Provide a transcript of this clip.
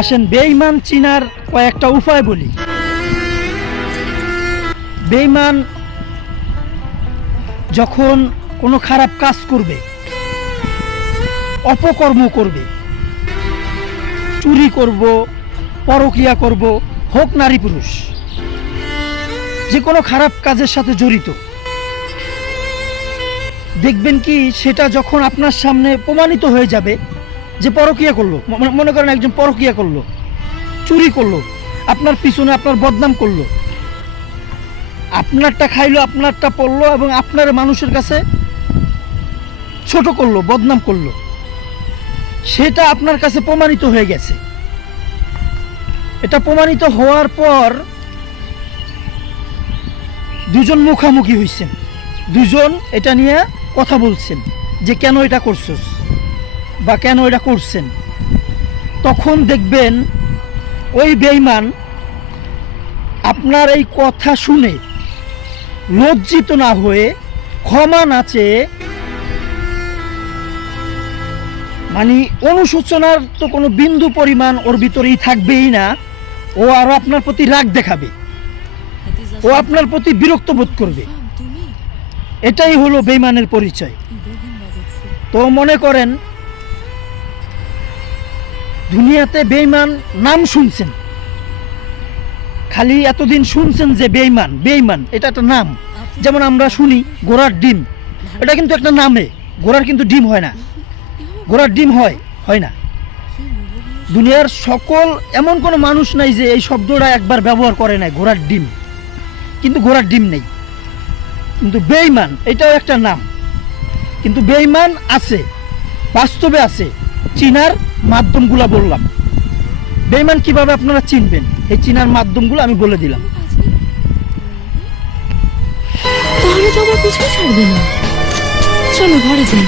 আসেন বেঈমান চিনার কয়েকটা উপায় বলি। বেঈমান যখন কোনো খারাপ কাজ করবে, অপকর্ম করবে, চুরি করব, পরকীয়া করব, হোক নারী পুরুষ, যে কোনো খারাপ কাজের সাথে জড়িত, দেখবেন কি সেটা যখন আপনার সামনে প্রমাণিত হয়ে যাবে যে পরকীয়া করলো, মনে করেন একজন পরকীয়া করলো, চুরি করলো, আপনার পিছনে আপনার বদনাম করলো, আপনারটা খাইলো, আপনারটা পড়লো এবং আপনার মানুষের কাছে ছোট করলো, বদনাম করলো, সেটা আপনার কাছে প্রমাণিত হয়ে গেছে। এটা প্রমাণিত হওয়ার পর দুজন মুখামুখি হয়েছেন, দুজন এটা নিয়ে কথা বলছেন যে কেন এটা করছস বা কেন এটা করছেন। তখন দেখবেন ওই বেঈমান আপনার এই কথা শুনে লজ্জিত না হয়ে, ক্ষমা না চেয়ে, মানে অনুশোচনার তো কোনো বিন্দু পরিমাণ ওর ভিতরেই থাকবেই না। ও আরো আপনার প্রতি রাগ দেখাবে, ও আপনার প্রতি বিরক্ত বোধ করবে। এটাই হলো বেঈমানের পরিচয়। তো মনে করেন দুনিয়াতে বেঈমান নাম শুনছেন, খালি এতদিন শুনছেন যে বেঈমান, বেঈমান এটা একটা নাম। যেমন আমরা শুনি ঘোড়ার ডিম, এটা কিন্তু একটা নামে, ঘোড়ার কিন্তু ডিম হয় না। ঘোড়ার ডিম হয় না। দুনিয়ার সকল এমন কোনো মানুষ নাই যে এই শব্দটা একবার ব্যবহার করে নাই, ঘোড়ার ডিম। কিন্তু ঘোড়ার ডিম নেই। কিন্তু বেঈমান এটাও একটা নাম। কিন্তু বেঈমান আছে, বাস্তবে আছে। চিনার মাধ্যমগুলো বললাম। বেঈমান কিভাবে আপনারা চিনবেন, এই চিনার মাধ্যমগুলো আমি বলে দিলাম। তাহলে তো আমার পিছু ছাড়বে না। চলো ঘরে যাই।